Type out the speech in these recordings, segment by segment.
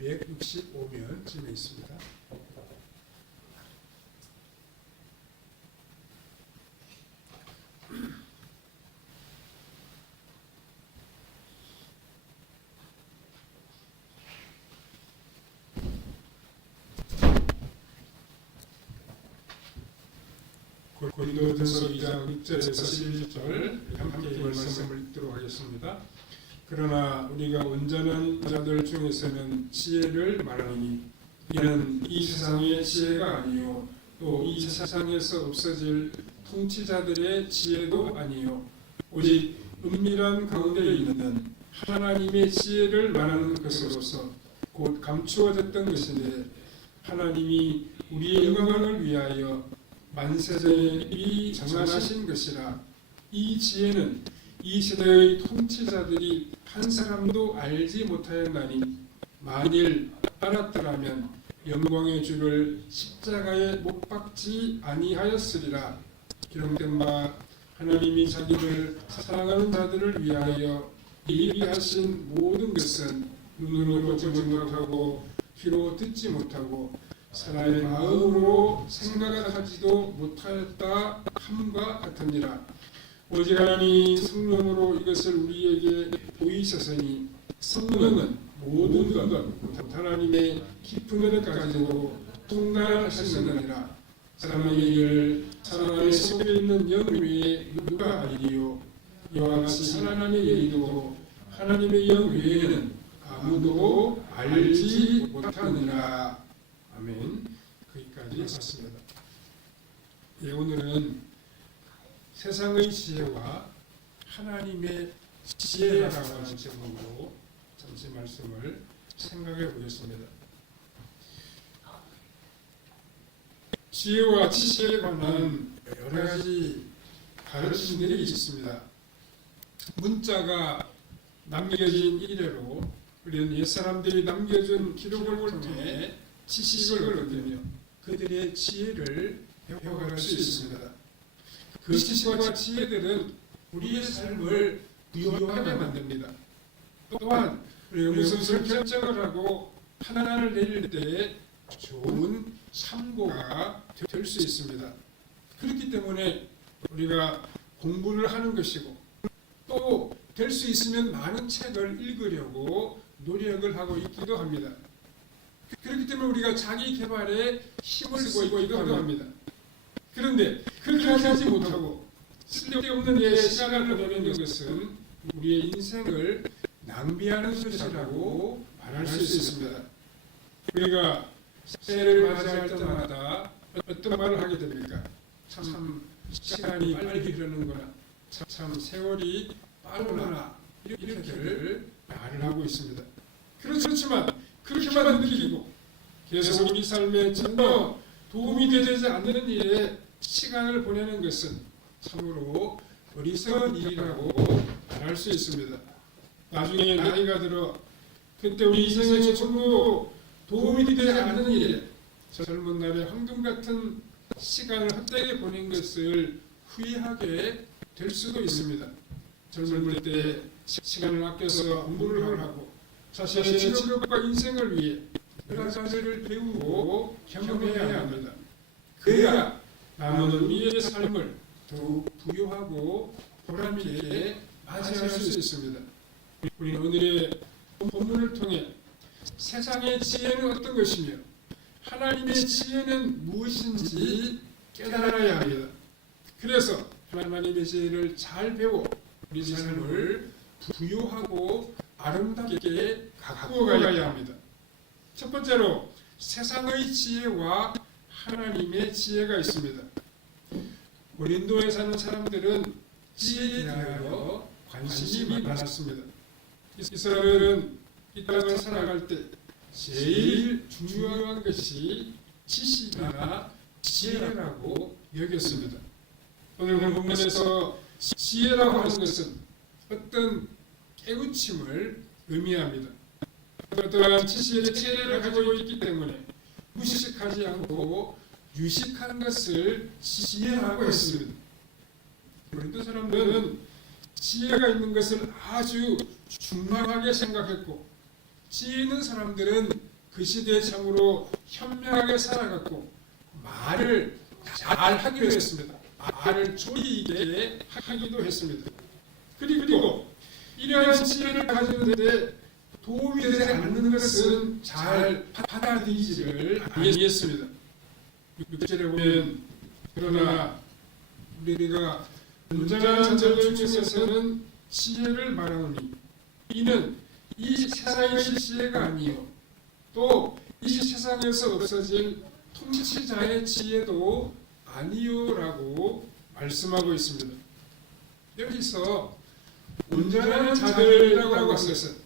265면쯤에 있습니다. 고린도전서 2장 6절에서 11절 함께 말씀을 읽도록 하겠습니다. 그러나 우리가 온전한 자들 중에서는 지혜를 말하니 이는 이 세상의 지혜가 아니요 또 이 세상에서 없어질 통치자들의 지혜도 아니요 오직 은밀한 가운데 있는 하나님의 지혜를 말하는 것으로서 곧 감추어졌던 것인데 하나님이 우리의 영광을 위하여 만세전에 미리 정하신 것이라. 이 지혜는 이 시대의 통치자들이 한 사람도 알지 못하였나니 만일 알았더라면 영광의 주를 십자가에 못 박지 아니하였으리라. 기록된 바 하나님이 자기를 사랑하는 자들을 위하여 미리 하신 모든 것은 눈으로 보지 못하고 귀로 듣지 못하고 사람의 마음으로 생각하지도 못하였다 함과 같으니라. 오직 하나님이 성령으로 이것을 우리에게 보이셨으니 성령은 모든 것 하나님의 깊은 것까지도 통달하시느니라. 사람의 일을 사람의 속에 있는 영 외에 누가 알리요. 이와 같이 하나님의 일도 하나님의 영 외에는 아무도 알지 못하느니라. 아멘. 거기까지 했습니다. 예, 오늘은 세상의 지혜와 하나님의 지혜라고 하는 제목으로 잠시 말씀을 생각해 보겠습니다. 지혜와 지식에 관한 여러 가지 가르침들이 있습니다. 문자가 남겨진 이래로 우리는 옛사람들이 남겨준 기록을 통해 지식을 얻으며 그들의 지혜를 배워갈 수 있습니다. 그 지식과 지혜들은 우리의 삶을 부유하게 만듭니다. 또한 우리가 무슨 결정을 하고 판단을 내릴 때 좋은 참고가 될 수 있습니다. 그렇기 때문에 우리가 공부를 하는 것이고 또 될 수 있으면 많은 책을 읽으려고 노력을 하고 있기도 합니다. 그렇기 때문에 우리가 자기 개발에 힘을 쓰고 합니다. 그런데 그렇게 하지 못하고 쓸데없는 시간을 보내는 것은 우리의 인생을 낭비하는 것이라고 말할 수 있습니다. 우리가 새해를 맞이할 때마다 어떤 말을 하게 됩니까? 참 시간이 빨리 흐르는구나. 참 세월이 빠르구나. 이렇게를 말을 하고 있습니다. 그렇지만 그렇게만 느끼고 계속 우리 삶에 전혀 도움이 되지 않는 일에 시간을 보내는 것은 참으로 어리석은 일이라고 말할 수 있습니다. 나중에 나이가 들어 그때 우리 인생에 전혀 도움이 되지 않는 일에 젊은 날에 황금 같은 시간을 헛되게 보낸 것을 후회하게 될 수도 있습니다. 젊을 때 시간을 아껴서 공부를 하고 자신의 직업과 인생을 위해 여러 가지를 배우고 경험해야 합니다. 그래야 남은 우리의 삶을 더욱 부유하고 보람있게 맞이할 수 있습니다. 우리는 오늘의 본문을 통해 세상의 지혜는 어떤 것이며 하나님의 지혜는 무엇인지 깨달아야 합니다. 그래서 하나님의 지혜를 잘 배워 우리 삶을 부유하고 아름답게 가꾸어 가야 합니다. 첫 번째로 세상의 지혜와 하나님의 지혜가 있습니다. 고린도에 사는 사람들은 지혜에 대하여 관심이 많았습니다. 이 사람들은 이 땅을 살아갈 때 제일 중요한 것이 지식이나 지혜라고 여겼습니다. 오늘 본문에서 지혜라고 하는 것은 어떤 깨우침을 의미합니다. 어떠한 지식의 체계를 가지고 있기 때문에 무식하지 않고 유식한 것을 지혜라고 했습니다. 고린도 사람들은 지혜가 있는 것을 아주 중요하게 생각했고 지혜 있는 사람들은 그 시대에 참으로 현명하게 살아갔고 말을 잘 하기도 했습니다. 말을 조리 있게 하기도 했습니다. 그리고 이러한 지혜를 가지는데 도움이 되지 않는 것은 잘 받아들이지를 아니했습니다. 6절에 보면 그러나 우리가 온전한 자들 중에서는 지혜를 말하노니 이는 이 세상의 지혜가 아니요 또 이 세상에서 없어질 통치자의 지혜도 아니요라고 말씀하고 있습니다. 여기서 온전한 자들이라고 한 것은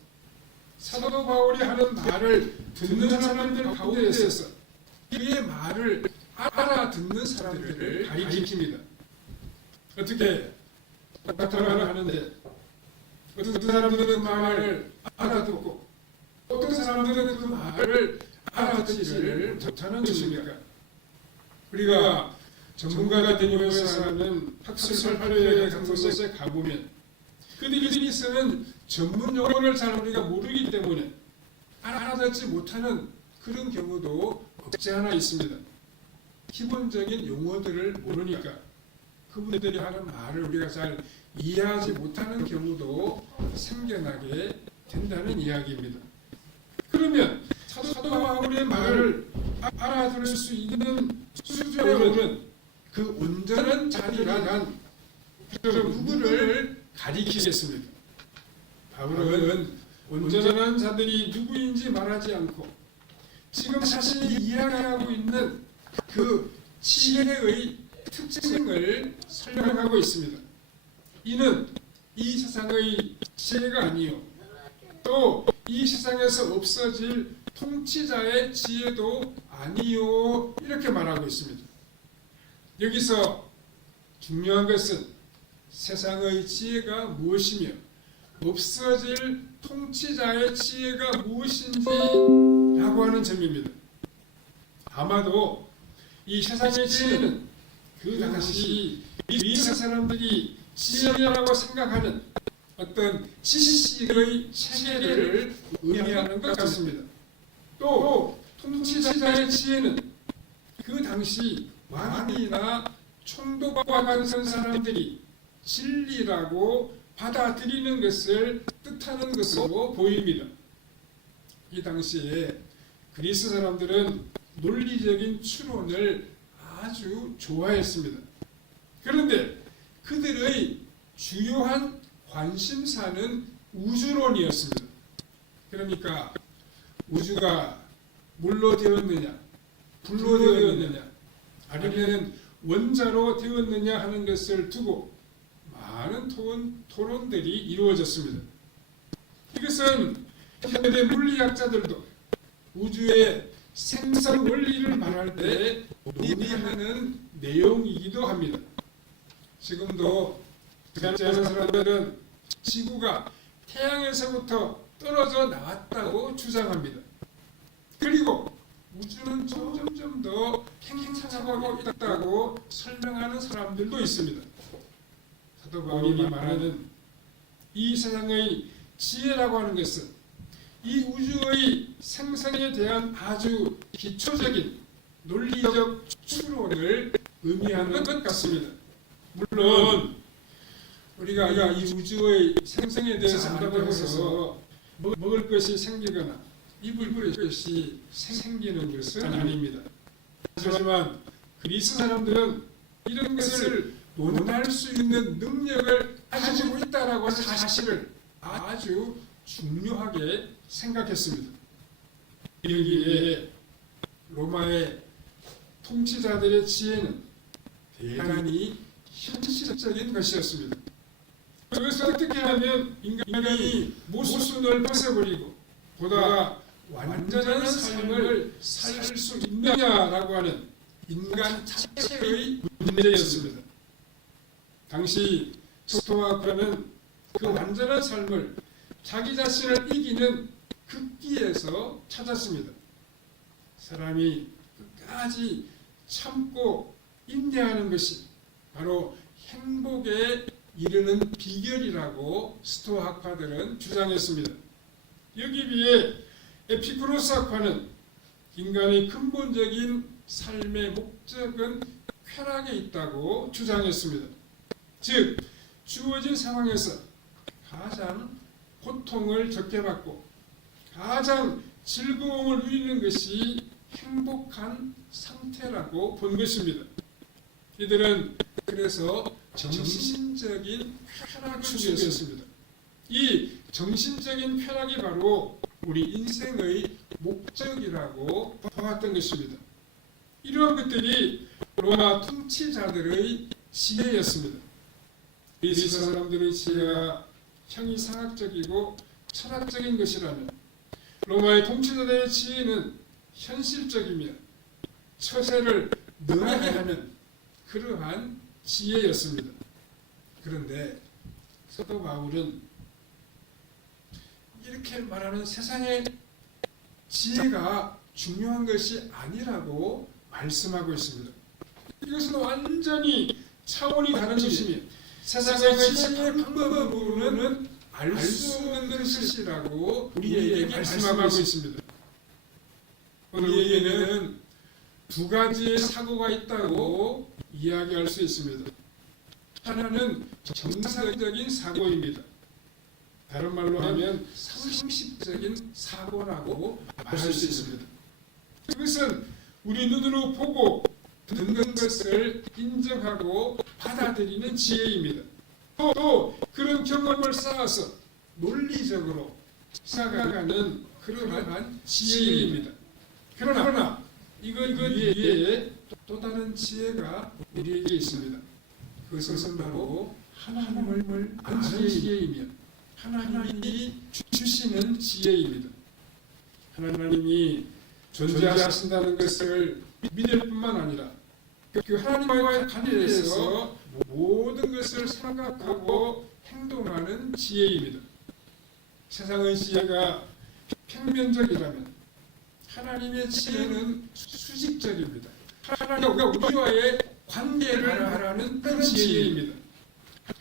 사도 바울이 하는 말을 듣는 사람들 가운데에서 그의 말을 알아듣는 사람들을 가리킵니다. 어떻게 똑같은 말을 하는데 어떤 사람들은 그 말을 알아듣고 어떤 사람들은 그 말을 알아듣지를 못하는 것입니까? 우리가 전문가가 되면서 하는 학술 발표회 같은 곳에 가보면 그들이 쓰는 전문 용어를 잘 우리가 모르기 때문에 알아듣지 못하는 그런 경우도 없지 않아 있습니다. 기본적인 용어들을 모르니까 그분들이 하는 말을 우리가 잘 이해하지 못하는 경우도 생겨나게 된다는 이야기입니다. 그러면 사도 바울의 말을 알아들을 수 있는 수준에 오른 그 온전한 자리란 누구를 가리키겠습니까? 바울은 온전한 자들이 누구인지 말하지 않고 지금 자신이 이야기하고 있는 그 지혜의 특징을 설명하고 있습니다. 이는 이 세상의 지혜가 아니요 또 이 세상에서 없어질 통치자의 지혜도 아니요 이렇게 말하고 있습니다. 여기서 중요한 것은 세상의 지혜가 무엇이며 없어질 통치자의 지혜가 무엇인지 라고 하는 점입니다. 아마도 이 세상의 지혜는 그 당시 그리스 사람들이 지혜라고 생각하는 어떤 지식의 체계를 의미하는 것 같습니다. 또 통치자의 지혜는 그 당시 왕이나 총독과 같은 사람들이 진리라고 받아들이는 것을 뜻하는 것으로 보입니다. 이 당시에 그리스 사람들은 논리적인 추론을 아주 좋아했습니다. 그런데 그들의 주요한 관심사는 우주론이었습니다. 그러니까 우주가 물로 되었느냐, 불로 되었느냐, 아니면 원자로 되었느냐 하는 것을 두고 많은 토론들이 이루어졌습니다. 이것은 현대 물리학자들도 우주의 생성 원리를 말할 때 논의하는 내용이기도 합니다. 지금도 많은 사람들은 지구가 태양에서부터 떨어져 나왔다고 주장합니다. 그리고 우주는 점점 더 팽창하고 있다고 설명하는 사람들도 있습니다. 사도 바울이 말하는 이 세상의 지혜라고 하는 것은 이 우주의 생성에 대한 아주 기초적인 논리적 추론을 의미하는 것 같습니다. 물론 우리가 이 우주의 생성에 대해서 안다고 해서 먹을 것이 생기거나 입을 것이 생기는 것은 아닙니다. 하지만 그리스 사람들은 이런 것을 논할 수 있는 능력을 가지고 있다라고 하는 사실을 아주 중요하게 생각했습니다. 여기에 로마의 통치자들의 지혜는 대단히 현실적인 것이었습니다. 그것을 어떻게 하면 인간이 모순을 벗어버리고 보다 완전한 삶을 살 수 있느냐라고 하는 인간 자체의 문제였습니다. 당시 스토아크는 그 완전한 삶을 자기 자신을 이기는 극기에서 찾았습니다. 사람이 끝까지 참고 인내하는 것이 바로 행복에 이르는 비결이라고 스토아 학파들은 주장했습니다. 여기 비해 에피쿠로스 학파는 인간의 근본적인 삶의 목적은 쾌락에 있다고 주장했습니다. 즉, 주어진 상황에서 가장 고통을 적게 받고 가장 즐거움을 누리는 것이 행복한 상태라고 본 것입니다. 이들은 그래서 정신적인 쾌락을 추구했습니다. 이 정신적인 쾌락이 바로 우리 인생의 목적이라고 보았던 것입니다. 이러한 것들이 로마 통치자들의 지혜였습니다. 그리스 사람들의 지혜가 형이상학적이고 철학적인 것이라면 로마의 통치자들의 지혜는 현실적이며 처세를 능하게 하는 그러한 지혜였습니다. 그런데 사도 바울은 이렇게 말하는 세상의 지혜가 중요한 것이 아니라고 말씀하고 있습니다. 이것은 완전히 차원이 다른 것이며 세상의 지혜의 방법으로는 알 수 없는 것이라고 우리에게 말씀하고 있습니다. 우리에게는 두 가지의 사고가 있다고 이야기할 수 있습니다. 하나는 정상적인 사고입니다. 다른 말로 하면 상식적인 사고라고 말할 수 있습니다. 그것은 우리 눈으로 보고 듣는 것을 인정하고 받아들이는 지혜입니다. 또 그런 경험을 쌓아서 논리적으로 생각하는 그러한 지혜입니다. 그러나 이거 위에 또 다른 지혜가 우리에게 있습니다. 그것은 바로 하나님을 아는 지혜이며 하나님이 주시는 지혜입니다. 하나님이 존재하신다는 것을 믿을 뿐만 아니라 그 하나님과의 관계에서 모든 것을 생각하고 행동하는 지혜입니다. 세상의 지혜가 평면적이라면 하나님의 지혜는 수직적입니다. 하나님과 우리와의 관계를 말하는 그런 지혜입니다.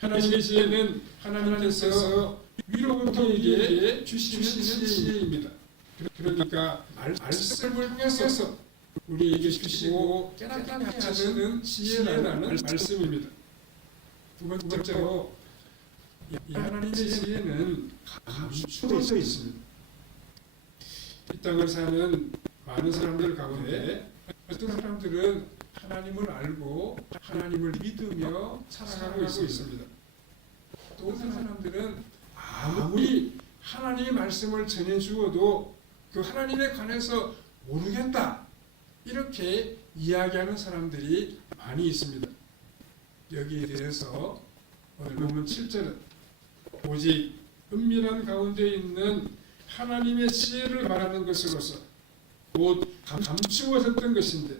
하나님의 지혜는 하나님께서 위로부터 우리에게 주시는 지혜입니다. 그러니까 말씀을 통해서 우리에게 주시고 깨닫게 하시는 지혜라는 말씀입니다. 두 번째로 이 하나님의 지혜는 감추어져 있습니다. 이 땅을 사는 많은 사람들 가운데 어떤 사람들은 하나님을 알고 하나님을 믿으며 살아가고 있습니다. 또 어떤 사람들은 아무리 하나님의 말씀을 전해주어도 그 하나님에 관해서 모르겠다 이렇게 이야기하는 사람들이 많이 있습니다. 여기에 대해서 오늘 본문 7절은 오직 은밀한 가운데 있는 하나님의 지혜를 말하는 것으로서 곧 감추어졌던 것인데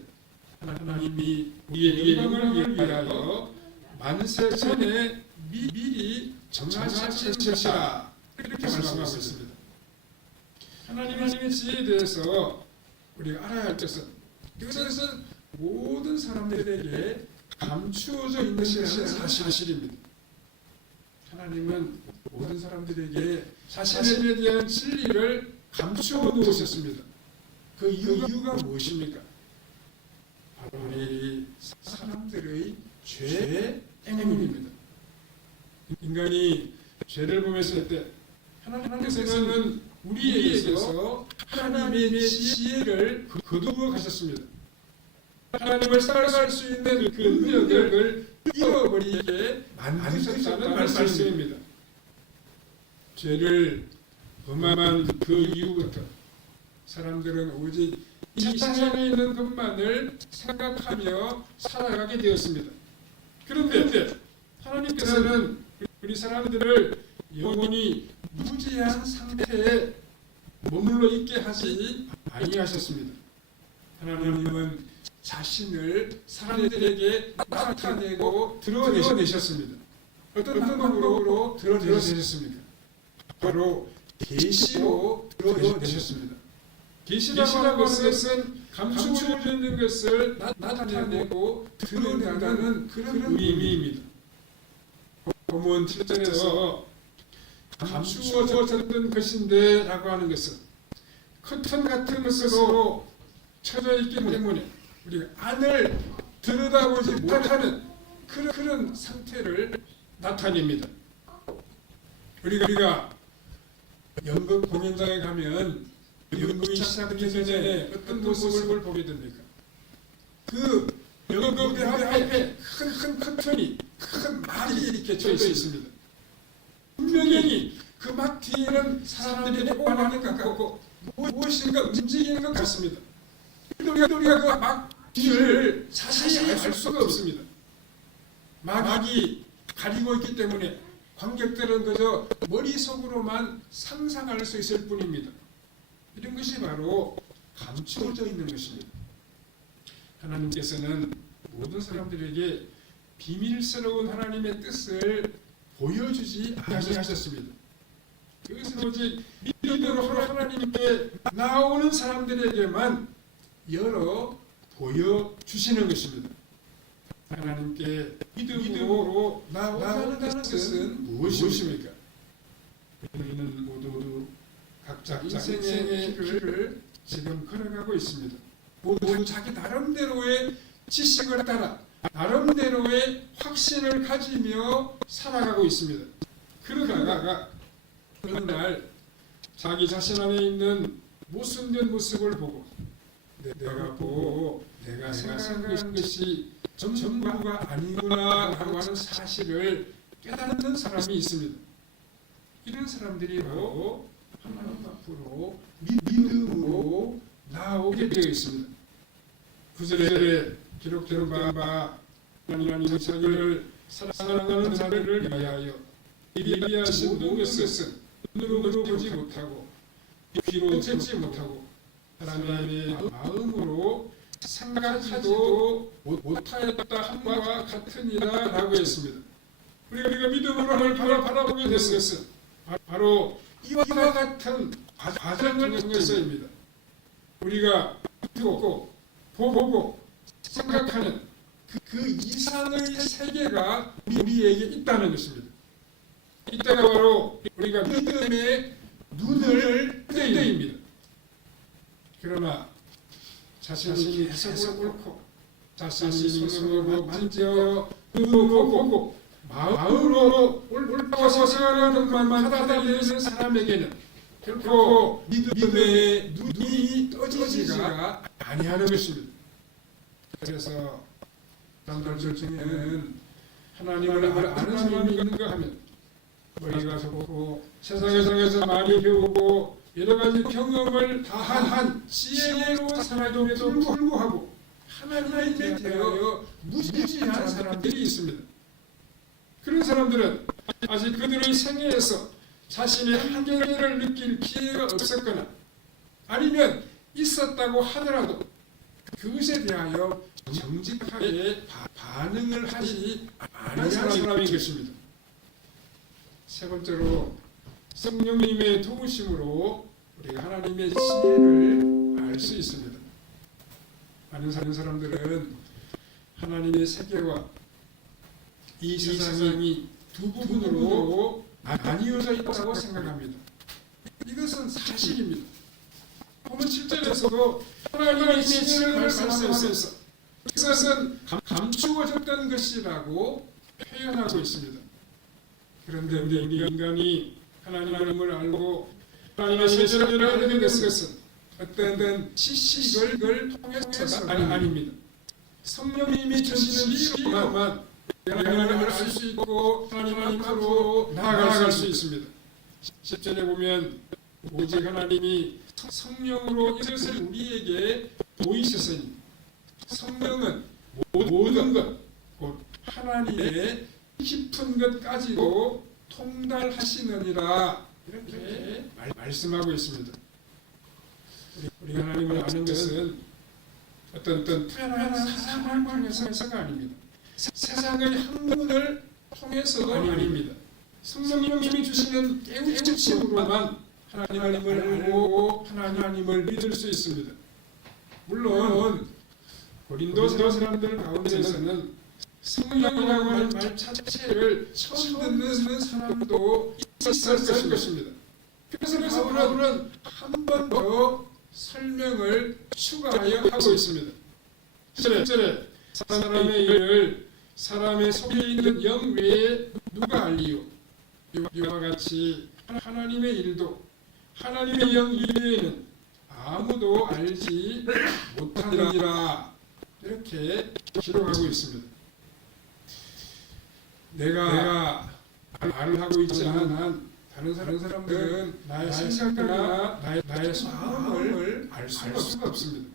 하나님이 우리의 영광을 위하여 만세 전에 미리 정하신 것이라 이렇게 말씀하고 있습니다. 하나님의 지혜에 대해서 우리가 알아야 할 것은 그것은 모든 사람들에게 감추어져 있는 것이라는 사실입니다. 하나님은 모든 사람들에게 자신에 대한 진리를 감추어 놓으셨습니다. 그 이유가 무엇입니까? 바로 우리 사람들의 죄 때문입니다. 인간이 죄를 범했을 때 하나님께서는 우리에게서 하나님의 지혜를 거두어 가셨습니다. 하나님을 따라갈 수 있는 그 능력을 잃어버리게 만드셨다는 말씀입니다. 죄를 범한 그 이후부터 사람들은 오직 이 세상에 있는 것만을 생각하며 살아가게 되었습니다. 그런데 하나님께서는 우리 사람들을 영원히 무지한 상태에 머물러 있게 하지 아니하셨습니다. 하나님은 자신을 사람들에게 나타내고 드러내셨습니다. 어떤 방법으로 드러내셨습니까? 바로 계시로 드러내셨습니다. 계시라고 하는 것은 감추어져 있는 것을 나타내고 드러낸다는 그런 의미입니다. 본문 7절에서 감추어졌던 것인데 라고 하는 것은 커튼 같은 것으로 쳐져 있기 때문에 우리가 안을 들여다보지 못하는 그런 상태를 나타냅니다. 우리가 연극 공연장에 가면 연극이 시작되기 전에 어떤 모습을 보게 됩니까? 그 연극 무대 앞에 큰 커튼이 큰 말이 이렇게 쳐져 있습니다. 분명히 그 막 뒤에는 사람들이 오가는 것 같고 무엇인가 움직이는 것 같습니다. 우리가 그 막 뒤를 자세히 알 수가 없습니다. 막이 가리고 있기 때문에 관객들은 그저 머릿속으로만 상상할 수 있을 뿐입니다. 이런 것이 바로 감추어져 있는 것입니다. 하나님께서는 모든 사람들에게 비밀스러운 하나님의 뜻을 보여주지 아니하셨습니다. 그것은 오직 믿음으로 하나님께 나오는 사람들에게만 열어 보여주시는 것입니다. 하나님께 믿음으로 나오는 뜻은 무엇입니까? 우리는 모두 각자 인생의 길을 지금 걸어가고 있습니다. 모두 자기 나름대로의 지식을 따라 나름대로의 확신을 가지며 살아가고 있습니다. 그러다가 어느 날 자기 자신 안에 있는 모순된 모습을 보고 내가 생각한 것이 전부가 아니구나 라고 하는 사실을 깨닫는 사람이 있습니다. 이런 사람들이 바로 하나님 앞으로 믿음으로 나오게 되어 있습니다. 9절에 기록된 바 하나님의 자기를 사랑하는 자를 위하여 미리 하신 모든 것은 눈으로 보지 못하고 귀로 듣지 못하고 하나님의 마음으로 생각하지도 못하였다 함과 같으니라 라고 했습니다. 우리가 믿음으로 하나님을 바라보게 되는 것은 바로 이와 같은 과정을 통해서입니다. 우리가 듣고 보고 생각하는 그 이상의 세계가 우리에게 있다는 것입니다. 이때가 바로 우리가 믿음의 눈을 뜰 때입니다. 그러나 자신이 계속 옳고 자신이 스스로 만져 보고 마음으로 옳다고 생각하는 것만 받아들이는 사람에게는 결코 믿음의 눈이 떠지지가 아니하는 것입니다. 그래서 사람들 중에는 하나님을 아는 사람이 있는가 하면 머리가 좋고 세상에서 많이 배우고 여러 가지 경험을 다한 지혜로운 사람에도 불구하고 하나님에 대하여 무지한 사람들이 있습니다. 그런 사람들은 아직 그들의 생애에서 자신의 한계를 느낄 기회가 없었거나 아니면 있었다고 하더라도 그것에 대하여 정직하게 반응을 하지 않은 사람인 것입니다. 세 번째로 성령님의 도우심으로 우리가 하나님의 지혜를 알 수 있습니다. 많은 사람들은 하나님의 세계와 이 세상이 두 부분으로 나뉘어져 있다고 생각합니다. 이것은 사실입니다. 오늘 7절에서도 하나님의 지혜를 말씀하면서 그것은 감추어졌던 것이라고 표현하고 있습니다. 그런데 우리 인간이 하나님을 알고 하나님의 세계를 알게 된 것은 어떤 지식을 통해서가 아닙니다. 성령님이 주시는 지혜로만 하나님을 알 수 있고 하나님 앞으로 나아갈 수 있습니다. 10절에 보면 오직 하나님이 성령으로 이것을 우리에게 보이셨으니 성령은 모든 것, 곧 하나님의 깊은 것까지도 통달하시느니라 이렇게 말씀하고 있습니다. 우리 하나님을 아는 것은 어떤 특별한 사람을 통해서가 아닙니다. 세상의 학문을 통해서도 아닙니다. 성령님이 주시는 깨우침으로만 하나님을 알고 하나님을 믿을 수 있습니다. 물론 고린도 사람들 가운데서는 성령이라고 하는 말 자체를 처음 듣는 사람도 있었을 것입니다. 그래서 바울은 한 번 더 설명을 추가하여 하고 있습니다. 7절에 사람의 일을 사람의 속에 있는 영 외에 누가 알리요? 이와 같이 하나님의 일도 하나님의 영 이외에는 아무도 알지 못하느니라. 이렇게 기록하고 있습니다. 내가 말을 하고 있지 않은 다른 사람들은 나의 생각이나 나의 마음을 알 수가 없습니다.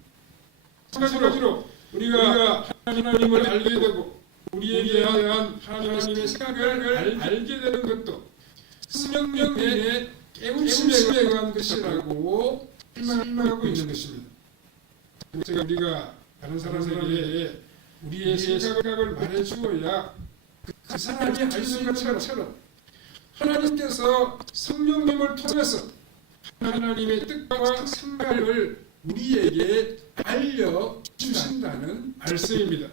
마찬가지로 우리가 하나님을 알게 되고 우리에게 대한 하나님의 생각을 알게 되는 것도 성령의 깨우침에 의한 것이라고 설명하고 있는 것입니다. 제가 우리가 다른 사람에게 우리의 생각을 말해주어야 그 사람이 알 수 있는 것처럼 하나님께서 성령님을 통해서 하나님의 뜻과 생각을 우리에게 알려주신다는 말씀입니다.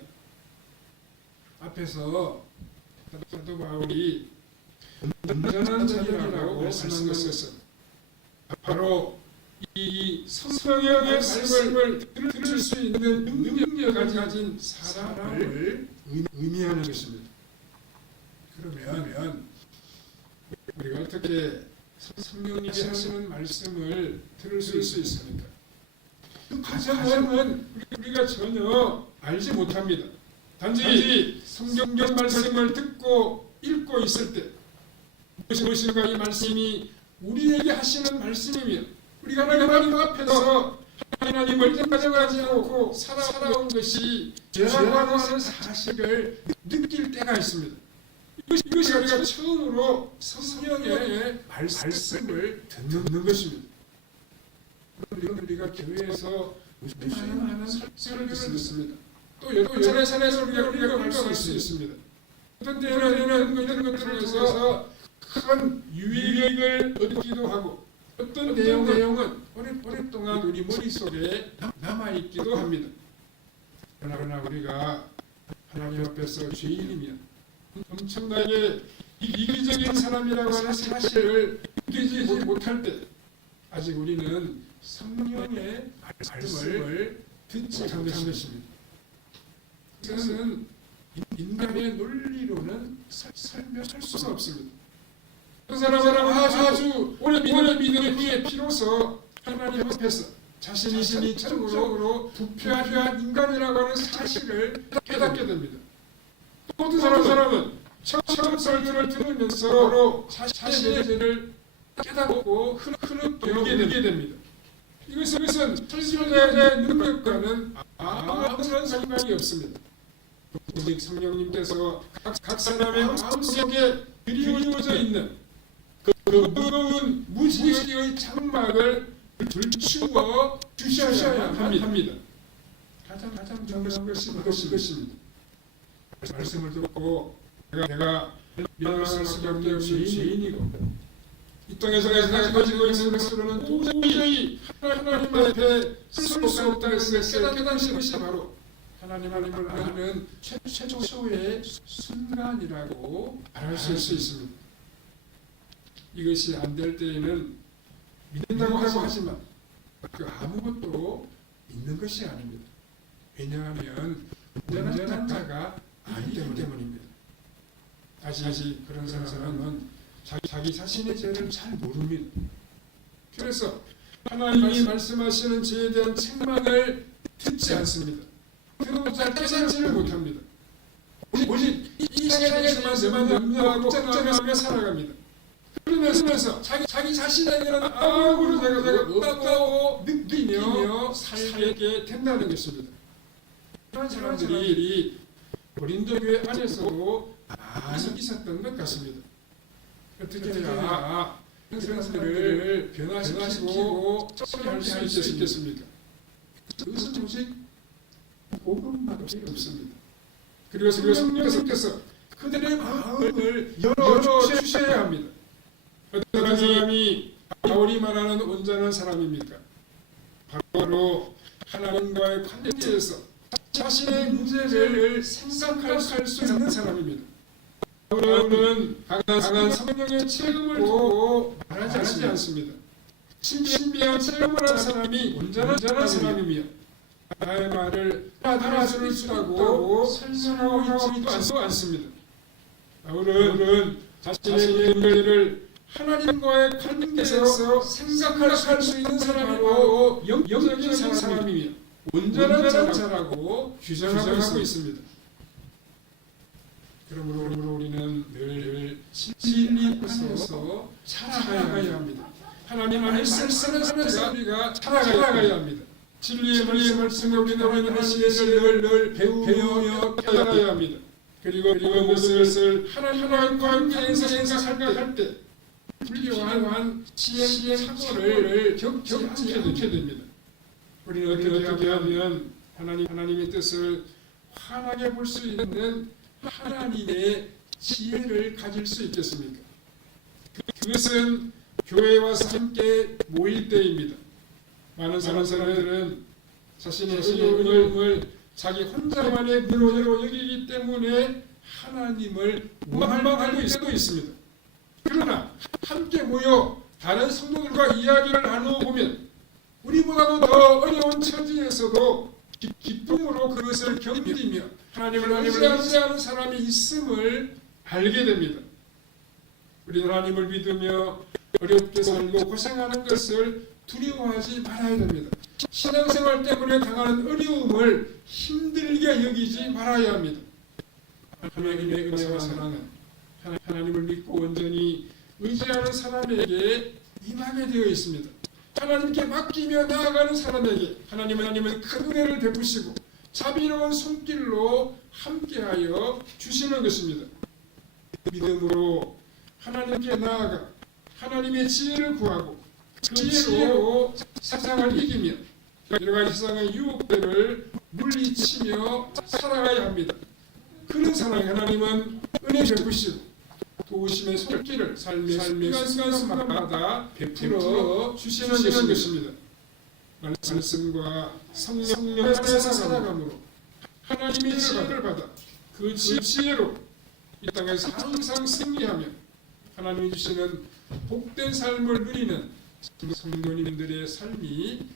앞에서 사도 바울이 온전한 자들이라고 말씀한 것은 바로 이 성령의 말씀을 들을 수 있는 능력을 가진 사람을 의미하는 것입니다. 그러면 우리가 어떻게 성령님이 하시는 말씀을 들을 수 있습니까? 그 과정은 우리가 전혀 알지 못합니다. 단지 성경 말씀을 듣고 읽고 있을 때 무엇인가 이 말씀이 우리에게 하시는 말씀이면 우리가 하나님 앞에서 하나님을 인정하지 않고 살아온 것이 죄라고 하는 사실을 느낄 때가 있습니다. 이것이 우리가 처음으로 성령의 말씀을 듣는 것입니다. 우리가 교회에서 많은 설교를 듣습니다. 또 여러 차례에서 우리가 말씀할 수 있습니다. 어떤 때는 이런 것들을 통해서 큰 유익을 얻기도 하고 어떤 내용은 오랫동안 우리 머릿속에 남아있기도 합니다. 그러나 우리가 하나님 앞에서 죄인이면 엄청나게 이기적인 사람이라고 하는 사실을 느끼지 못할 때 아직 우리는 성령의 말씀을 듣지 못한 것입니다. 이것은 인간의 논리로는 설명할 수가 없습니다. 그 사람은 아주 오래 믿음의 후에 비로소 하나님 앞에서 자신이 전적으로 부패한 인간이라고 하는 사실을 깨닫게 됩니다. 모든 사람은 처음 설교를 들으면서 자신의 죄를 깨닫고 흐느껴 보게 됩니다. 이것은 설교자의 능력과는 아무런 상관이 없습니다. 오직 성령님께서 각 사람의 마음속에 그리워져 있는 그 무거운 무지의 장막을 들추어 주셔야 합니다. 가장 중요한 것이 이것입니다. 말씀을 듣고 내가 명할 수 없는 죄인이고 이 땅에서 내가 가지고 있는 것으로는 도저히 하나님 앞에 설 수 없다는 것을 깨닫는 것이 바로 하나님을 아는 최초의 순간이라고 말할 수 있습니다. 이것이 안 될 때에는 믿는다고 하지만 그 아무것도 믿는 것이 아닙니다. 왜냐하면 온전한 자가 아니기 때문입니다. 아직 그런 사람은 자기 자신의 죄를 잘 모릅니다. 그래서 하나님이 말씀하시는 죄에 대한 책망을 듣지 않습니다. 그리고 잘 깨닫지를 못합니다. 오직 이 세상에서만 염려하고 걱정하며 살아갑니다. 그러면서 자기 자신에게는 아무런 죄가 없다고 느끼며 살게 된다는 것입니다. 그런 사람들이 고린도 교회 안에서도 많이 있었던 것 같습니다. 어떻게 해야 그런 사람들을 변화시키고 처리할 수 있겠습니까? 그것은 오직 복음밖에 없습니다. 그리고 성령께서 그들의 마음을 열어주셔야 합니다. 어떤 사람이 바울이 말하는 온전한 사람입니까? 바로 하나님과의 관계에서 자신의 문제를 생각할 수 있는 사람입니다. 바울은 강한 성령의 체험을 두고 말하지 않습니다. 신비한 체험을 한 사람이 온전한 사람이며 나의 말을 알아들을 수 있다고 설명하고 있지도 않습니다. 바울은 자신의 문제를 하나님과의 관계에서 생각할 수 있는 사람이고 영적인 사람이며 온전한 자라고 주장하고 있습니다. 그러므로 우리는 늘 진리 안에서 살아가야 합니다. 하나님 안에서 살아가는 우리가 살아가야 합니다. 진리의 말씀을 우리는 하시는 늘 배우며 깨달아야 합니다. 그리고 그것을 하나님과의 관계에서 생각할 때 불교한 시행 사고를 겪지 않게 됩니다. 우리는 어떻게 하면 하나님의 뜻을 환하게 볼 수 있는 하나님의 지혜를 가질 수 있겠습니까? 그것은 교회에 와서 함께 모일 때입니다. 많은 사람들은 자신의 어려움을 자기 혼자만의 문제로 여기기 때문에 하나님을 원망하고 수도 있습니다. 그러나 함께 모여 다른 성도들과 이야기를 나누어 보면 우리보다도 더 어려운 처지에서도 기쁨으로 그것을 견디며 하나님을 의지하는 사람이 있음을 알게 됩니다. 우리는 하나님을 믿으며 어렵게 살고 고생하는 것을 두려워하지 말아야 됩니다. 신앙생활 때문에 당하는 어려움을 힘들게 여기지 말아야 합니다. 하나님의 은혜와 사랑은 하나님을 믿고 온전히 의지하는 사람에게 임하게 되어 있습니다. 하나님께 맡기며 나아가는 사람에게 하나님은 큰 은혜를 베푸시고 자비로운 손길로 함께하여 주시는 것입니다. 믿음으로 하나님께 나아가 하나님의 지혜를 구하고 그 지혜로 세상을 이기며 여러 가지 세상의 유혹들을 물리치며 살아가야 합니다. 그런 사람이 하나님은 은혜 베푸시고 도우심의 손길을 삶의 순간순간마다 베풀어 주시는 것입니다. 말씀과 성령 안에서 살아감으로 하나님의 지혜를 받아 그 지혜로 이 땅에서 항상 승리하며 하나님이 주시는 복된 삶을 누리는 성도님들의 삶이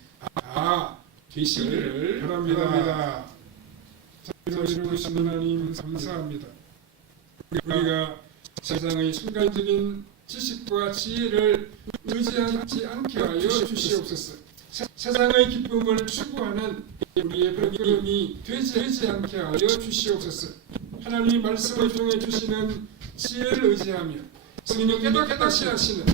되시기를 바랍니다. 이루신 하나님 감사합니다. 우리가 세상의 순간적인 지식과 지혜를 의지하지 않게 하여 주시옵소서. 세상의 기쁨을 추구하는 우리의 발걸음이 되지 않게 하여 주시옵소서. 하나님의 말씀을 통해 주시는 지혜를 의지하며 성령이 깨닫게 하시는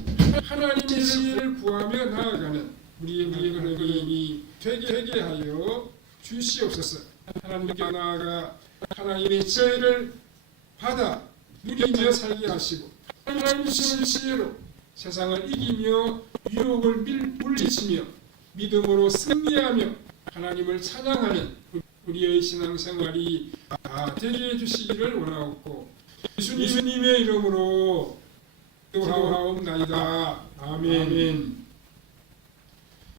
하나님의 지혜를 구하며 나아가는 우리의 걸음이 되게 하여 주시옵소서. 하나님께 나아가 하나님의 지혜를 받아 누리며 살게 하시고 하나님 주시는 지혜로 세상을 이기며 유혹을 물리치며 믿음으로 승리하며 하나님을 찬양하는 우리의 신앙생활이 되게 해주시기를 원하옵고 예수님의 이름으로 기도하옵나이다. 아멘.